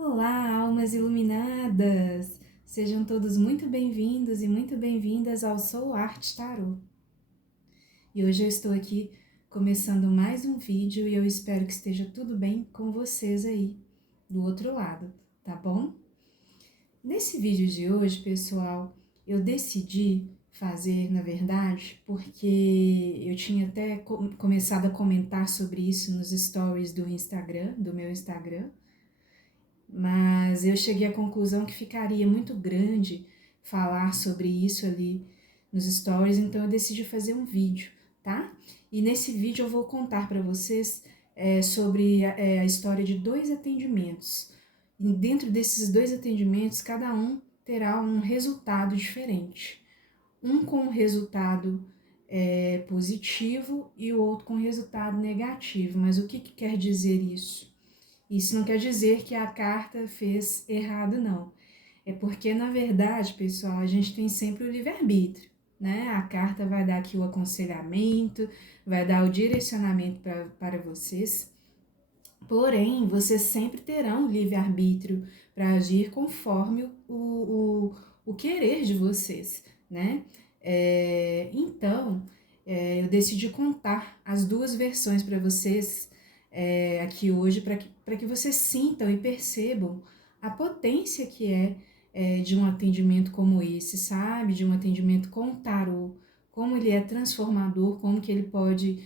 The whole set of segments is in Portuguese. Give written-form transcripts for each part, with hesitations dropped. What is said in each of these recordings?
Olá, almas iluminadas! Sejam todos muito bem-vindos e muito bem-vindas ao Soul Art Tarot. E hoje eu estou aqui começando mais um vídeo e eu espero que esteja tudo bem com vocês aí do outro lado, tá bom? Nesse vídeo de hoje, pessoal, eu decidi fazer, na verdade, porque eu tinha até começado a comentar sobre isso nos stories do Instagram, do meu Instagram, mas eu cheguei à conclusão que ficaria muito grande falar sobre isso ali nos stories, então eu decidi fazer um vídeo, tá? E nesse vídeo eu vou contar para vocês sobre a história de dois atendimentos. E dentro desses dois atendimentos, cada um terá um resultado diferente. Um com resultado positivo e o outro com resultado negativo. Mas o que quer dizer isso? Isso não quer dizer que a carta fez errado, não. É porque, na verdade, pessoal, a gente tem sempre o livre-arbítrio, né? A carta vai dar aqui o aconselhamento, vai dar o direcionamento para vocês. Porém, vocês sempre terão o livre-arbítrio para agir conforme o querer de vocês, né? Então, eu decidi contar as duas versões para vocês aqui hoje, para que vocês sintam e percebam a potência que de um atendimento como esse, sabe? De um atendimento com tarô, como ele é transformador, como que ele pode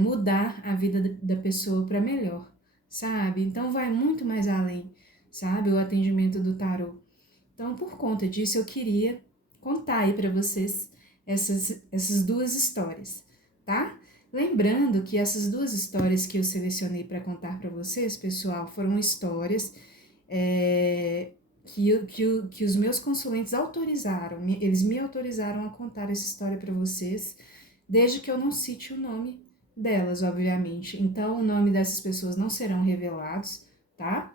mudar a vida da pessoa para melhor, sabe? Então vai muito mais além, sabe? O atendimento do tarô. Então, por conta disso, eu queria contar aí para vocês essas duas histórias, tá? Lembrando que essas duas histórias que eu selecionei para contar para vocês, pessoal, foram histórias que os meus consulentes autorizaram, eles me autorizaram a contar essa história para vocês, desde que eu não cite o nome delas, obviamente. Então, o nome dessas pessoas não serão revelados, tá?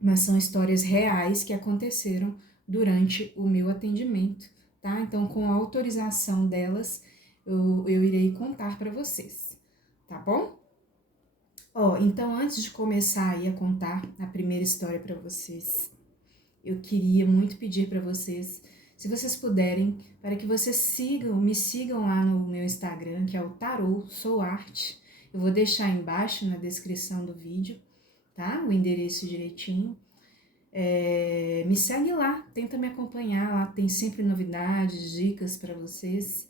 Mas são histórias reais que aconteceram durante o meu atendimento, tá? Então, com a autorização delas, eu irei contar para vocês, tá bom? Então, antes de começar aí a contar a primeira história para vocês, eu queria muito pedir para vocês, se vocês puderem, para que vocês me sigam lá no meu Instagram, que é o Tarot Soul Art. Eu vou deixar embaixo na descrição do vídeo, tá? O endereço direitinho. Me segue lá, tenta me acompanhar, lá tem sempre novidades, dicas para vocês.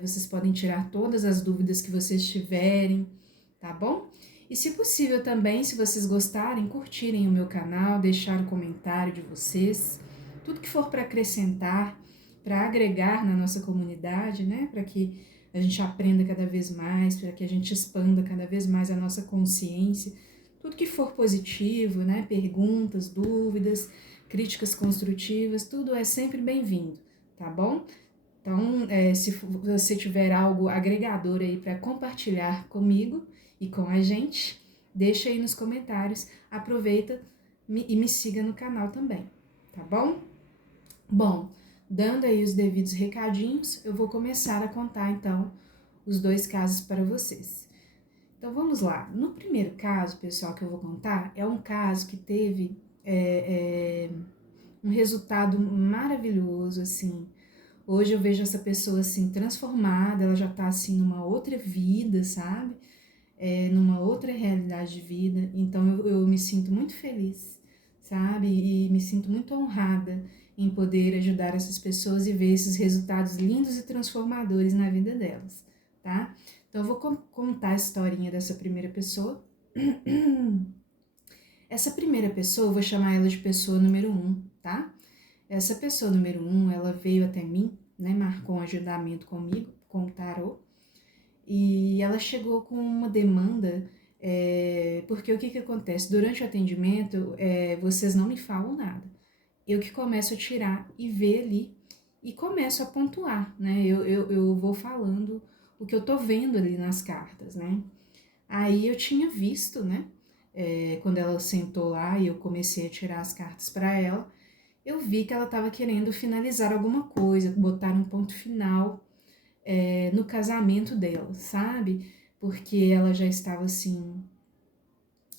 Vocês podem tirar todas as dúvidas que vocês tiverem, tá bom? E se possível também, se vocês gostarem, curtirem o meu canal, deixar o comentário de vocês, tudo que for para acrescentar, para agregar na nossa comunidade, né? Para que a gente aprenda cada vez mais, para que a gente expanda cada vez mais a nossa consciência. Tudo que for positivo, né? Perguntas, dúvidas, críticas construtivas, tudo é sempre bem-vindo, tá bom? Então, se você tiver algo agregador aí para compartilhar comigo e com a gente, deixa aí nos comentários, aproveita e me siga no canal também, tá bom? Bom, dando aí os devidos recadinhos, eu vou começar a contar então os dois casos para vocês. Então vamos lá. No primeiro caso, pessoal, que eu vou contar, é um caso que teve um resultado maravilhoso, assim. Hoje eu vejo essa pessoa assim transformada, ela já tá assim numa outra vida, sabe? Numa outra realidade de vida. Então eu me sinto muito feliz, sabe? E me sinto muito honrada em poder ajudar essas pessoas e ver esses resultados lindos e transformadores na vida delas, tá? Então eu vou contar a historinha dessa primeira pessoa. Essa primeira pessoa, eu vou chamar ela de pessoa número 1, tá? Essa pessoa número 1, ela veio até mim, né? Marcou um agendamento comigo, com o tarô. E ela chegou com uma demanda, porque o que acontece? Durante o atendimento, vocês não me falam nada. Eu que começo a tirar e ver ali e começo a pontuar, né? Eu vou falando o que eu tô vendo ali nas cartas, né? Aí eu tinha visto, né? Quando ela sentou lá e eu comecei a tirar as cartas para ela, eu vi que ela estava querendo finalizar alguma coisa, botar um ponto final no casamento dela, sabe? Porque ela já estava assim,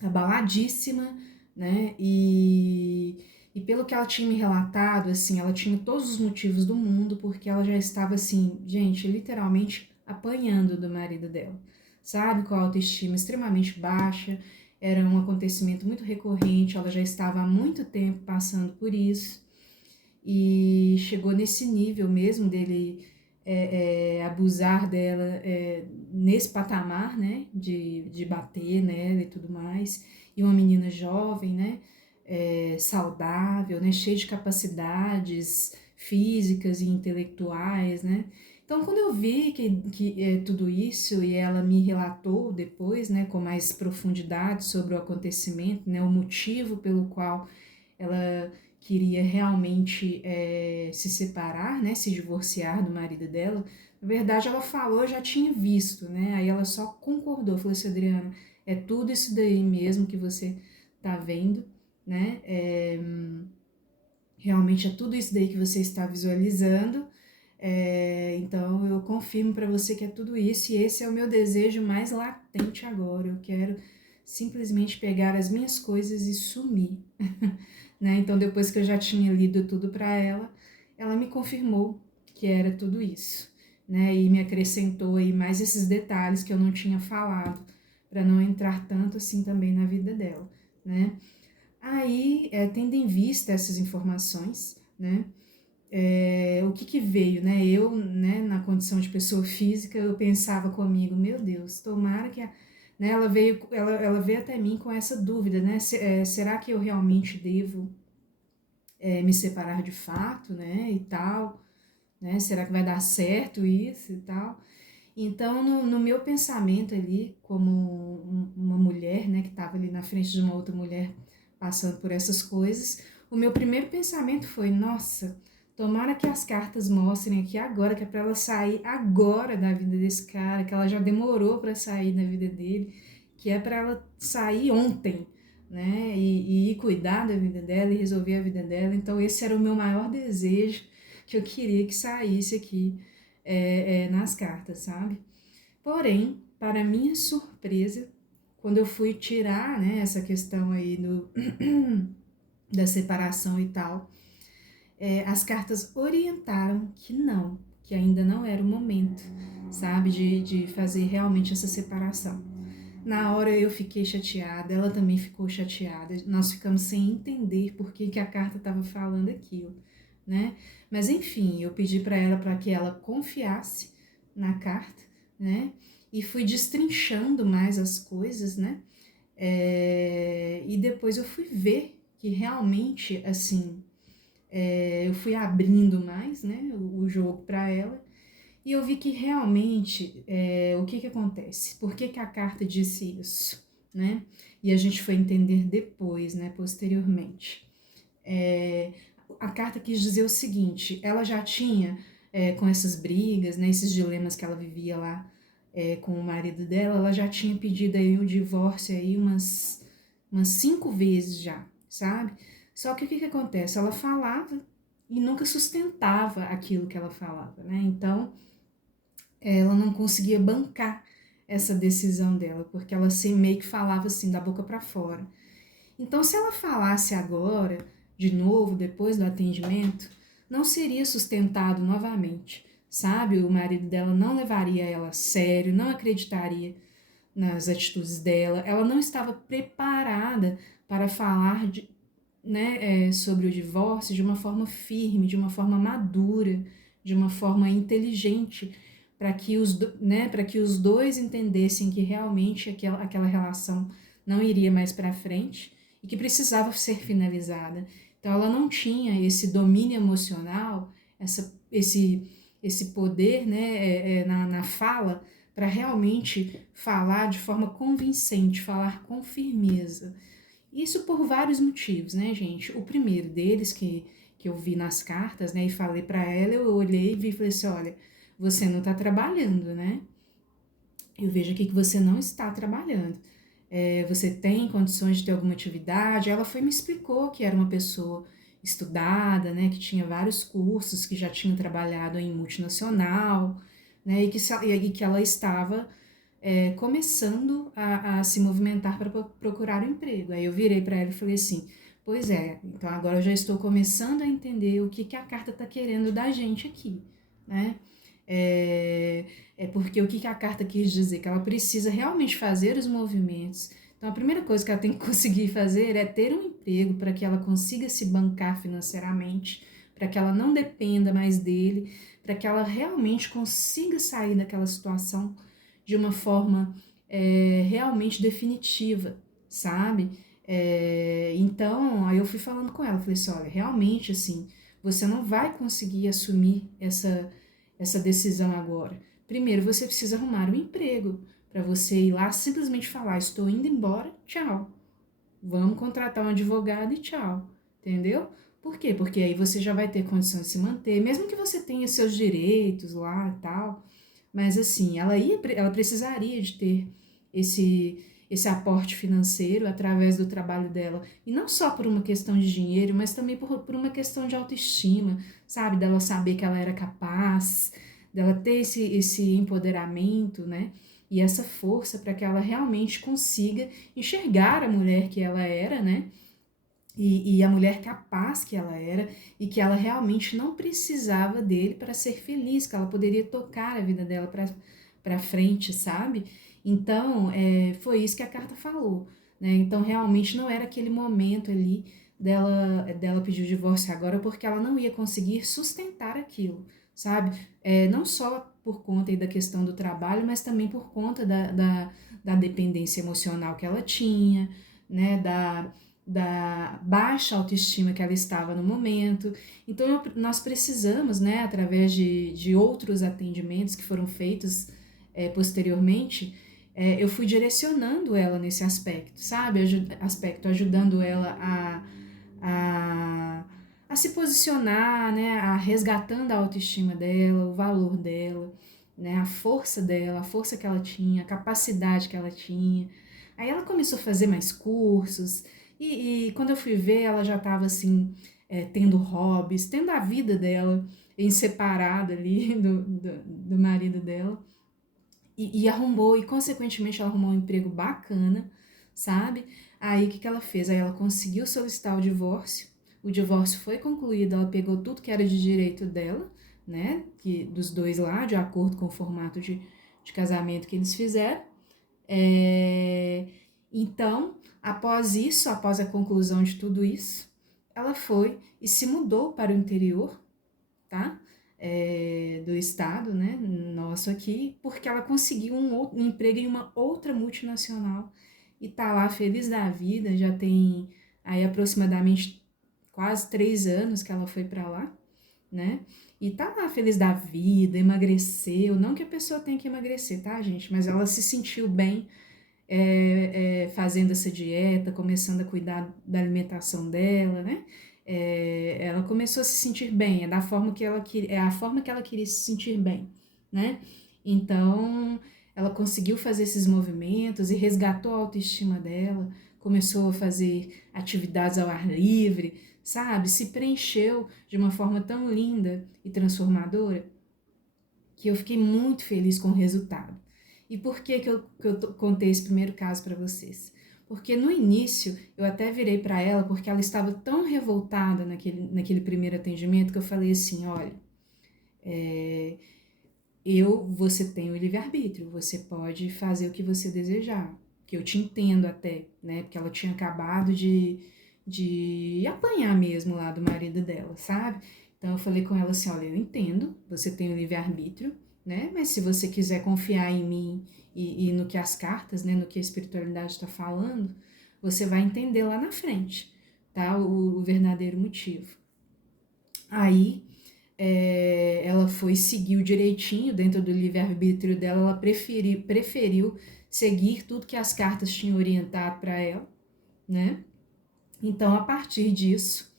abaladíssima, né? E pelo que ela tinha me relatado, assim, ela tinha todos os motivos do mundo, porque ela já estava, assim, gente, literalmente apanhando do marido dela, sabe? Com a autoestima extremamente baixa, era um acontecimento muito recorrente, ela já estava há muito tempo passando por isso, e chegou nesse nível mesmo dele abusar dela nesse patamar, né, de bater nela e tudo mais, e uma menina jovem, né, saudável, né, cheia de capacidades físicas e intelectuais, né. Então, quando eu vi que tudo isso, e ela me relatou depois, né, com mais profundidade sobre o acontecimento, né, o motivo pelo qual ela queria realmente se separar, né, se divorciar do marido dela. Na verdade, ela falou, eu já tinha visto, né, aí ela só concordou, falou assim, Adriana, é tudo isso daí mesmo que você tá vendo, né, realmente é tudo isso daí que você está visualizando, então eu confirmo para você que é tudo isso e esse é o meu desejo mais latente agora, eu quero simplesmente pegar as minhas coisas e sumir. Né? Então, depois que eu já tinha lido tudo para ela, ela me confirmou que era tudo isso, né? E me acrescentou aí mais esses detalhes que eu não tinha falado, para não entrar tanto assim também na vida dela, né? Aí, tendo em vista essas informações, né? O que veio, né? Eu, né, na condição de pessoa física, eu pensava comigo, meu Deus, tomara que né, ela veio até mim com essa dúvida, né? Será que eu realmente devo me separar de fato, né? E tal, né? Será que vai dar certo isso e tal? Então, no meu pensamento ali, como uma mulher, né, que estava ali na frente de uma outra mulher passando por essas coisas, o meu primeiro pensamento foi: nossa, tomara que as cartas mostrem aqui agora que é para ela sair agora da vida desse cara, que ela já demorou para sair da vida dele, que é para ela sair ontem, né, e ir cuidar da vida dela e resolver a vida dela. Então, esse era o meu maior desejo, que eu queria que saísse aqui nas cartas, sabe? Porém, para minha surpresa, quando eu fui tirar, né, essa questão aí da separação e tal, as cartas orientaram que não, que ainda não era o momento, sabe, de fazer realmente essa separação. Na hora eu fiquei chateada, ela também ficou chateada, nós ficamos sem entender por que a carta estava falando aquilo, né? Mas enfim, eu pedi para ela para que ela confiasse na carta, né? E fui destrinchando mais as coisas, né? E depois eu fui ver que realmente, assim, eu fui abrindo mais, né? O jogo para ela e eu vi que realmente, o que acontece? Por que a carta disse isso, né? E a gente foi entender depois, né, posteriormente. A carta quis dizer o seguinte, ela já tinha, com essas brigas, né, esses dilemas que ela vivia lá com o marido dela, ela já tinha pedido aí o divórcio aí umas 5 vezes já, sabe? Só que o que acontece? Ela falava e nunca sustentava aquilo que ela falava, né? Então, ela não conseguia bancar essa decisão dela, porque ela meio que falava assim, da boca para fora. Então, se ela falasse agora, de novo, depois do atendimento, não seria sustentado novamente, sabe? O marido dela não levaria ela a sério, não acreditaria nas atitudes dela, ela não estava preparada para falar sobre o divórcio de uma forma firme, de uma forma madura, de uma forma inteligente, para que os dois entendessem que realmente aquela relação não iria mais para frente e que precisava ser finalizada. Então ela não tinha esse domínio emocional, esse poder, né, na fala, para realmente falar de forma convincente, falar com firmeza. Isso por vários motivos, né, gente? O primeiro deles, que eu vi nas cartas, né, e falei para ela, eu olhei e vi e falei assim: olha, você não está trabalhando, né? Eu vejo aqui que você não está trabalhando. Você tem condições de ter alguma atividade? Ela foi e me explicou que era uma pessoa estudada, né, que tinha vários cursos, que já tinha trabalhado em multinacional, né, e que ela estava começando a se movimentar para procurar um emprego. Aí eu virei para ela e falei assim, pois é, então agora eu já estou começando a entender o que a carta está querendo da gente aqui, né? É, porque o que a carta quis dizer? Que ela precisa realmente fazer os movimentos. Então a primeira coisa que ela tem que conseguir fazer é ter um emprego para que ela consiga se bancar financeiramente, para que ela não dependa mais dele, para que ela realmente consiga sair daquela situação de uma forma realmente definitiva, sabe? Então, aí eu fui falando com ela, falei assim, olha, realmente, assim, você não vai conseguir assumir essa decisão agora. Primeiro, você precisa arrumar um emprego, para você ir lá simplesmente falar, estou indo embora, tchau. Vamos contratar um advogado e tchau, entendeu? Por quê? Porque aí você já vai ter condição de se manter, mesmo que você tenha seus direitos lá e tal, mas assim, ela precisaria de ter esse aporte financeiro através do trabalho dela. E não só por uma questão de dinheiro, mas também por uma questão de autoestima, sabe? Dela saber que ela era capaz, dela ter esse empoderamento, né? E essa força para que ela realmente consiga enxergar a mulher que ela era, né? E a mulher capaz que ela era, e que ela realmente não precisava dele para ser feliz, que ela poderia tocar a vida dela para frente, sabe? Então, foi isso que a carta falou, né? Então, realmente não era aquele momento ali dela pedir o divórcio agora, porque ela não ia conseguir sustentar aquilo, sabe? Não só por conta aí da questão do trabalho, mas também por conta da dependência emocional que ela tinha, né? Da baixa autoestima que ela estava no momento. Então, nós precisamos, né, através de outros atendimentos que foram feitos posteriormente, eu fui direcionando ela nesse aspecto, sabe? Ajudando ela a se posicionar, né, a resgatando a autoestima dela, o valor dela, né, a força dela, a força que ela tinha, a capacidade que ela tinha. Aí ela começou a fazer mais cursos, e quando eu fui ver, ela já estava assim, tendo hobbies, tendo a vida dela em separada ali do marido dela, e arrumou, e consequentemente ela arrumou um emprego bacana, sabe? Aí o que ela fez? Aí ela conseguiu solicitar o divórcio foi concluído, ela pegou tudo que era de direito dela, né? Dos dois lá, de acordo com o formato de casamento que eles fizeram. É, Então, após isso, após a conclusão de tudo isso, ela foi e se mudou para o interior, tá? Do estado, né? Nosso aqui, porque ela conseguiu um emprego em uma outra multinacional e tá lá feliz da vida, já tem aí aproximadamente quase 3 anos que ela foi para lá, né? E tá lá feliz da vida, emagreceu, não que a pessoa tenha que emagrecer, tá, gente? Mas ela se sentiu bem fazendo essa dieta, começando a cuidar da alimentação dela, né? Ela começou a se sentir bem, é a forma que ela queria se sentir bem, né? Então, ela conseguiu fazer esses movimentos e resgatou a autoestima dela, começou a fazer atividades ao ar livre, sabe? Se preencheu de uma forma tão linda e transformadora que eu fiquei muito feliz com o resultado. E por que eu contei esse primeiro caso para vocês? Porque no início eu até virei para ela, porque ela estava tão revoltada naquele primeiro atendimento, que eu falei assim: olha, é, você tem o livre-arbítrio, você pode fazer o que você desejar, que eu te entendo até, né? Porque ela tinha acabado de apanhar mesmo lá do marido dela, sabe? Então eu falei com ela assim: olha, eu entendo, você tem o livre-arbítrio, né? Mas se você quiser confiar em mim e no que as cartas, né? No que a espiritualidade está falando, você vai entender lá na frente, tá? O verdadeiro motivo. Aí ela foi, seguiu direitinho dentro do livre-arbítrio dela, ela preferiu seguir tudo que as cartas tinham orientado para ela, né? Então, a partir disso,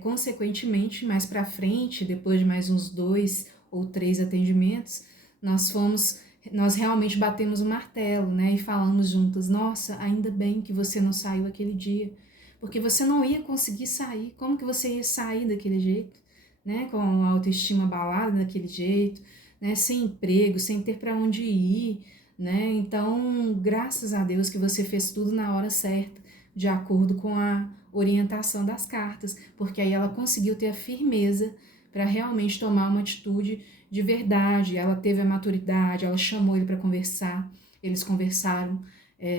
consequentemente, mais para frente, depois de mais uns 2 ou 3 atendimentos, nós realmente batemos o martelo, né? E falamos juntas: nossa, ainda bem que você não saiu aquele dia, porque você não ia conseguir sair. Como que você ia sair daquele jeito, né? Com a autoestima abalada daquele jeito, né? Sem emprego, sem ter para onde ir, né? Então, graças a Deus que você fez tudo na hora certa, de acordo com a orientação das cartas, porque aí ela conseguiu ter a firmeza para realmente tomar uma atitude de verdade. Ela teve a maturidade, ela chamou ele para conversar, eles conversaram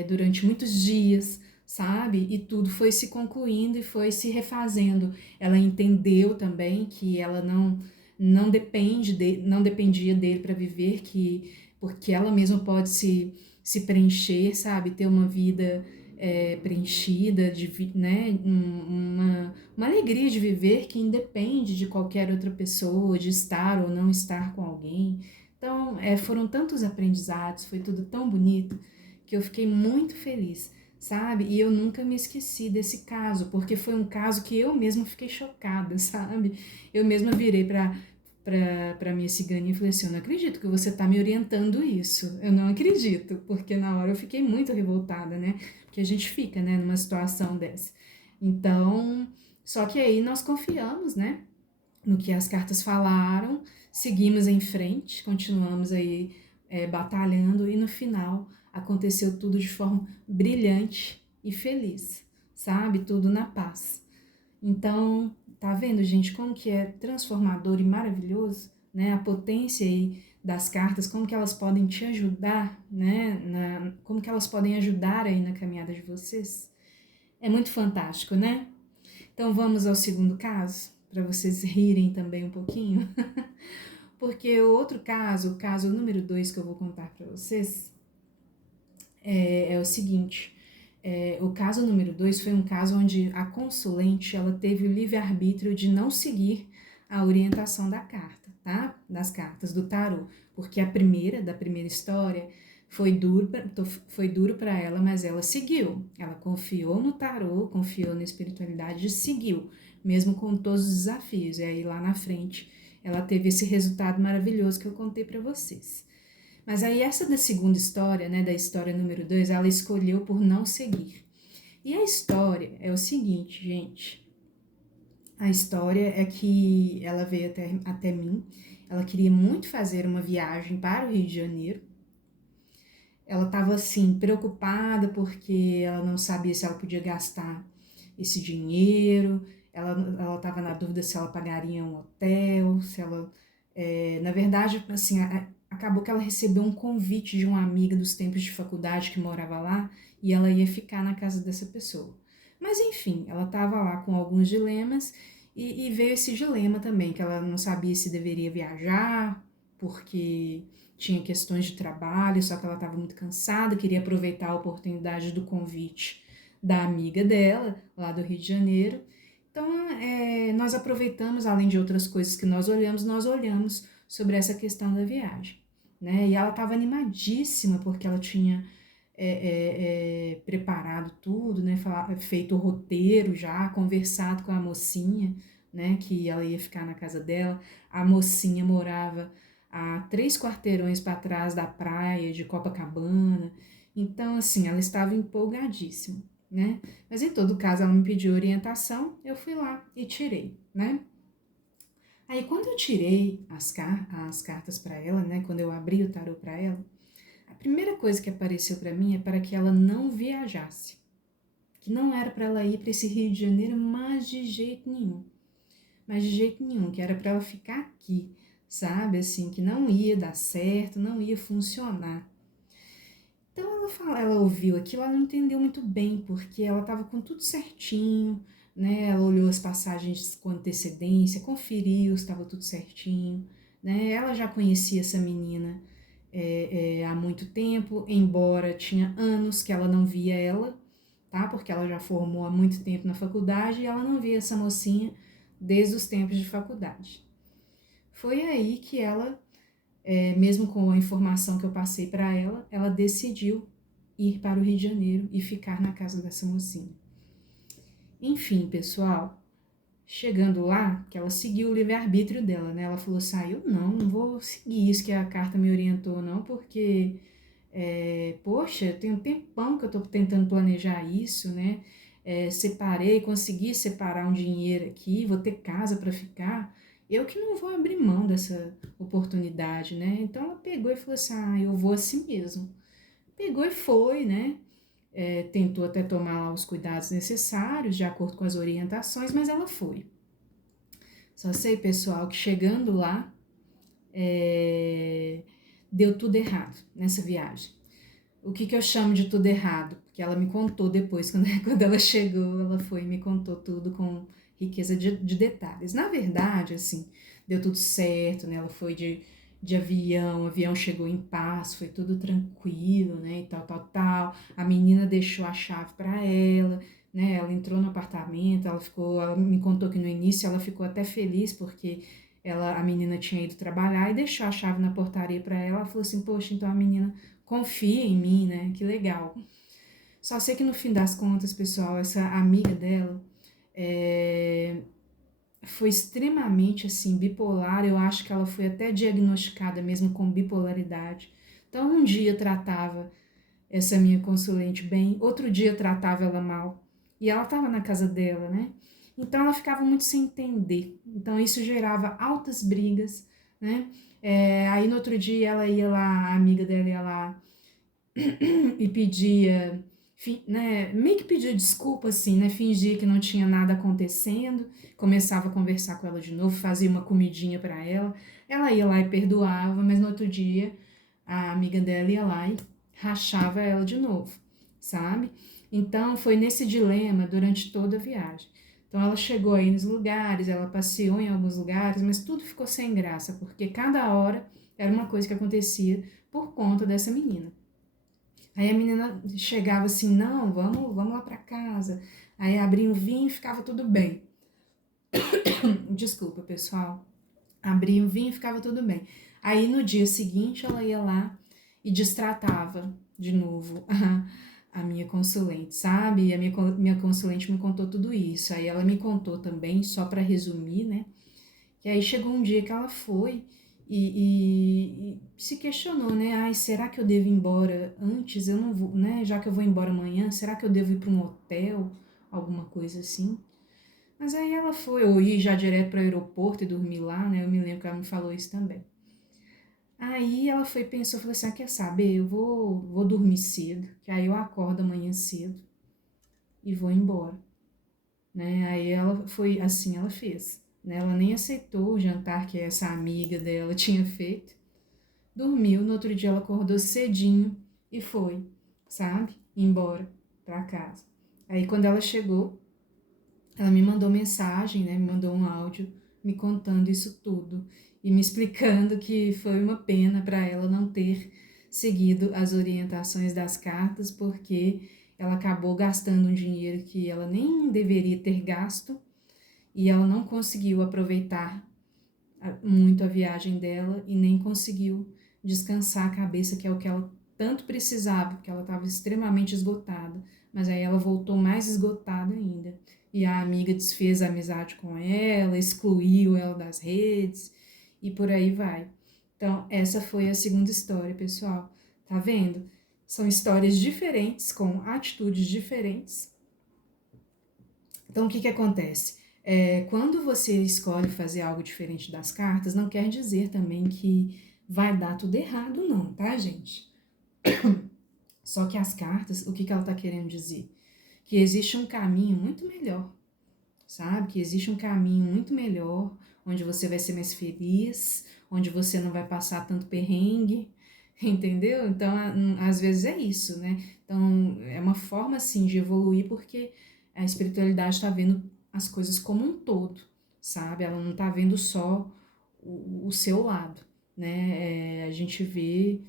durante muitos dias, sabe? E tudo foi se concluindo e foi se refazendo. Ela entendeu também que ela não dependia dele para viver, que porque ela mesma pode se preencher, sabe? Ter uma vida preenchida, né? Uma alegria de viver que independe de qualquer outra pessoa, de estar ou não estar com alguém. Então, foram tantos aprendizados, foi tudo tão bonito, que eu fiquei muito feliz, sabe? E eu nunca me esqueci desse caso, porque foi um caso que eu mesma fiquei chocada, sabe? Eu mesma virei para minha ciganinha e falei assim, eu não acredito que você tá me orientando isso, eu não acredito, porque na hora eu fiquei muito revoltada, né? Porque a gente fica, né, numa situação dessa. Então, só que aí nós confiamos, né, no que as cartas falaram, seguimos em frente, continuamos aí batalhando e no final aconteceu tudo de forma brilhante e feliz, sabe? Tudo na paz. Então, tá vendo, gente, como que é transformador e maravilhoso, né? A potência aí das cartas, como que elas podem te ajudar, né? Como que elas podem ajudar aí na caminhada de vocês. É muito fantástico, né? Então vamos ao segundo caso, para vocês rirem também um pouquinho. Porque o outro caso, o caso número 2 que eu vou contar para vocês, é o seguinte. O caso número 2 foi um caso onde a consulente ela teve o livre-arbítrio de não seguir a orientação da carta, tá? Das cartas do tarô. Porque da primeira história, foi duro para ela, mas ela seguiu. Ela confiou no tarô, confiou na espiritualidade e seguiu, mesmo com todos os desafios. E aí lá na frente, ela teve esse resultado maravilhoso que eu contei para vocês. Mas aí essa da segunda história, né, da história número 2, ela escolheu por não seguir. E a história é o seguinte, gente. A história é que ela veio até mim, ela queria muito fazer uma viagem para o Rio de Janeiro. Ela estava assim, preocupada porque ela não sabia se ela podia gastar esse dinheiro, ela estava na dúvida se ela pagaria um hotel, se ela... na verdade, assim, acabou que ela recebeu um convite de uma amiga dos tempos de faculdade que morava lá e ela ia ficar na casa dessa pessoa. Mas enfim, ela estava lá com alguns dilemas e veio esse dilema também, que ela não sabia se deveria viajar, porque tinha questões de trabalho, só que ela estava muito cansada, queria aproveitar a oportunidade do convite da amiga dela, lá do Rio de Janeiro. Então, nós aproveitamos, além de outras coisas que nós olhamos sobre essa questão da viagem, né? E ela estava animadíssima, porque ela tinha preparado tudo, né? Feito o roteiro já, conversado com a mocinha, né? Que ela ia ficar na casa dela. A mocinha morava a 3 quarteirões para trás da praia de Copacabana. Então, assim, ela estava empolgadíssima, né? Mas em todo caso, ela me pediu orientação, eu fui lá e tirei, né? Aí quando eu tirei as cartas para ela, né? Quando eu abri o tarô para ela, a primeira coisa que apareceu para mim é para que ela não viajasse. Que não era para ela ir para esse Rio de Janeiro, mas de jeito nenhum. Mas de jeito nenhum, que era para ela ficar aqui, sabe? Assim, que não ia dar certo, não ia funcionar. Então ela ouviu aquilo, ela não entendeu muito bem, porque ela estava com tudo certinho, né? Ela olhou as passagens com antecedência, conferiu se estava tudo certinho, né? Ela já conhecia essa menina há muito tempo, embora tinha anos que ela não via ela, tá? Porque ela já formou há muito tempo na faculdade e ela não via essa mocinha desde os tempos de faculdade. Foi aí que ela mesmo com a informação que eu passei para ela, ela decidiu ir para o Rio de Janeiro e ficar na casa dessa mocinha. Enfim, pessoal, chegando lá, que ela seguiu o livre-arbítrio dela, né? Ela falou assim, eu não vou seguir isso que a carta me orientou, não, porque, poxa, tem um tempão que eu tô tentando planejar isso, né? Consegui separar um dinheiro aqui, vou ter casa para ficar, eu que não vou abrir mão dessa oportunidade, né? Então ela pegou e falou assim, eu vou assim mesmo. pegou e foi, né? Tentou até tomar lá os cuidados necessários, de acordo com as orientações, mas ela foi. Só sei, pessoal, que chegando lá, é, deu tudo errado nessa viagem. O que eu chamo de tudo errado? Porque ela me contou depois, quando ela chegou, ela foi e me contou tudo com riqueza de detalhes. Na verdade, assim, deu tudo certo, né? Ela foi de avião, o avião chegou em paz, foi tudo tranquilo, né? E tal, tal, tal. A menina deixou a chave para ela, né? Ela entrou no apartamento, ela me contou que no início ela ficou até feliz porque a menina tinha ido trabalhar e deixou a chave na portaria para ela. Ela falou assim: poxa, então a menina confia em mim, né? Que legal. Só sei que no fim das contas, pessoal, essa amiga dela foi extremamente assim bipolar. Eu acho que ela foi até diagnosticada mesmo com bipolaridade. Então um dia tratava essa minha consulente bem, outro dia tratava ela mal. E ela estava na casa dela, né? Então ela ficava muito sem entender. Então isso gerava altas brigas, né? Aí no outro dia ela ia lá, a amiga dela ia lá e pedia, né, meio que pedia desculpa, assim, né, fingia que não tinha nada acontecendo, começava a conversar com ela de novo, fazia uma comidinha para ela ia lá e perdoava, mas no outro dia a amiga dela ia lá e rachava ela de novo, sabe? Então foi nesse dilema durante toda a viagem. Então ela chegou aí nos lugares, ela passeou em alguns lugares, mas tudo ficou sem graça, porque cada hora era uma coisa que acontecia por conta dessa menina. Aí a menina chegava assim: não, vamos lá para casa. Aí abria o vinho e ficava tudo bem. Desculpa, pessoal. Abria o vinho e ficava tudo bem. Aí no dia seguinte ela ia lá e destratava de novo a minha consulente, sabe? E a minha consulente me contou tudo isso. Aí ela me contou também, só para resumir, né? Que aí chegou um dia que ela foi e se questionou, né? Ai, será que eu devo ir embora antes? Eu não vou, né? Já que eu vou embora amanhã, será que eu devo ir para um hotel? Alguma coisa assim. Mas aí ela foi, ou ir já direto para o aeroporto e dormir lá, né? Eu me lembro que ela me falou isso também. Aí ela foi, pensou, falou assim: quer saber? Eu vou dormir cedo, que aí eu acordo amanhã cedo e vou embora, né? Aí ela foi, assim ela fez, né? Ela nem aceitou o jantar que essa amiga dela tinha feito. Dormiu, no outro dia ela acordou cedinho e foi, sabe? Embora pra casa. Aí quando ela chegou, ela me mandou mensagem, né? Me mandou um áudio me contando isso tudo e me explicando que foi uma pena para ela não ter seguido as orientações das cartas, porque ela acabou gastando um dinheiro que ela nem deveria ter gasto e ela não conseguiu aproveitar muito a viagem dela e nem conseguiu descansar a cabeça, que é o que ela tanto precisava, porque ela estava extremamente esgotada. Mas aí ela voltou mais esgotada ainda. E a amiga desfez a amizade com ela, excluiu ela das redes e por aí vai. Então, essa foi a segunda história, pessoal. Tá vendo? São histórias diferentes, com atitudes diferentes. Então, o que que acontece? Quando você escolhe fazer algo diferente das cartas, não quer dizer também que vai dar tudo errado, não, tá, gente? Só que as cartas, o que que ela tá querendo dizer? Que existe um caminho muito melhor, sabe? Que existe um caminho muito melhor, onde você vai ser mais feliz, onde você não vai passar tanto perrengue, entendeu? Então, às vezes é isso, né? Então, é uma forma, assim, de evoluir, porque a espiritualidade está vendo as coisas como um todo, sabe? Ela não está vendo só o seu lado, né? A gente vê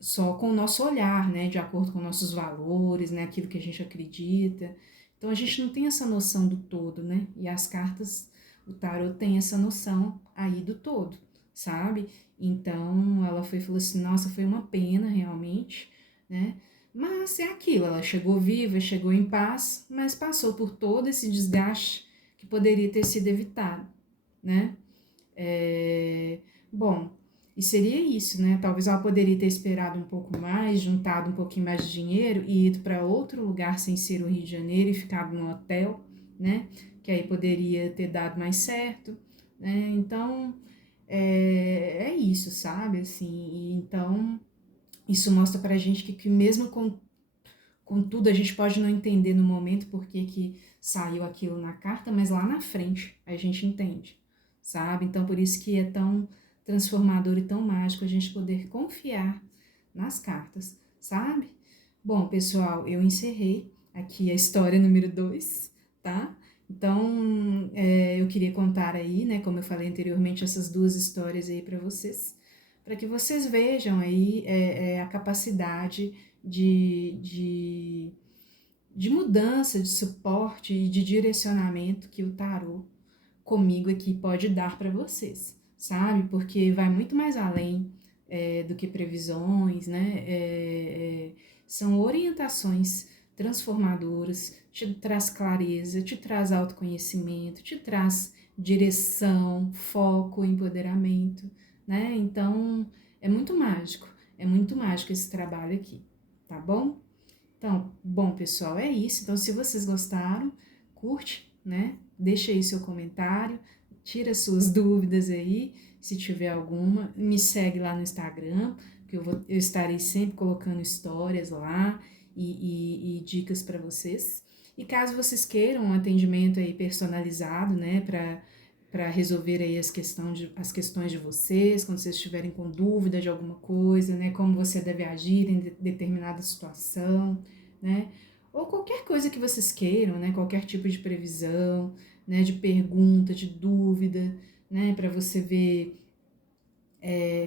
só com o nosso olhar, né? De acordo com nossos valores, né? Aquilo que a gente acredita. Então a gente não tem essa noção do todo, né? E as cartas, o tarot tem essa noção aí do todo, sabe? Então ela foi e falou assim: nossa, foi uma pena realmente, né? Mas é aquilo, ela chegou viva, chegou em paz, mas passou por todo esse desgaste que poderia ter sido evitado, né? Bom, e seria isso, né? Talvez ela poderia ter esperado um pouco mais, juntado um pouquinho mais de dinheiro e ido para outro lugar sem ser o Rio de Janeiro e ficado num hotel, né? Que aí poderia ter dado mais certo, né? Então, é isso, sabe? Assim, e então Isso mostra pra gente que mesmo com tudo, a gente pode não entender no momento por que saiu aquilo na carta, mas lá na frente a gente entende, sabe? Então, por isso que é tão transformador e tão mágico a gente poder confiar nas cartas, sabe? Bom, pessoal, eu encerrei aqui a história número 2, tá? Então, eu queria contar aí, né, como eu falei anteriormente, essas duas histórias aí para que vocês vejam aí a capacidade de, de, de mudança, de suporte e de direcionamento que o tarô comigo aqui pode dar para vocês, sabe? Porque vai muito mais além do que previsões, né? São orientações transformadoras, te traz clareza, te traz autoconhecimento, te traz direção, foco, empoderamento, né? Então, é muito mágico esse trabalho aqui, tá bom? Então, bom, pessoal, é isso. Então, se vocês gostaram, curte, né? Deixa aí seu comentário, tira suas dúvidas aí, se tiver alguma. Me segue lá no Instagram, que eu estarei sempre colocando histórias lá e dicas para vocês. E caso vocês queiram um atendimento aí personalizado, né, para resolver aí as questões de vocês, quando vocês estiverem com dúvida de alguma coisa, né, como você deve agir em determinada situação, né, ou qualquer coisa que vocês queiram, né, qualquer tipo de previsão, né, de pergunta, de dúvida, né, para você ver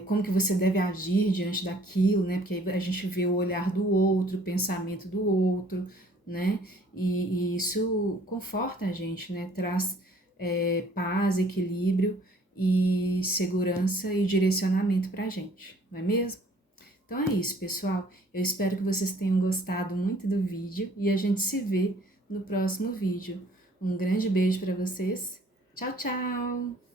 como que você deve agir diante daquilo, né, porque aí a gente vê o olhar do outro, o pensamento do outro, né, e isso conforta a gente, né, traz paz, equilíbrio e segurança e direcionamento para a gente, não é mesmo? Então é isso, pessoal. Eu espero que vocês tenham gostado muito do vídeo e a gente se vê no próximo vídeo. Um grande beijo para vocês. Tchau, tchau!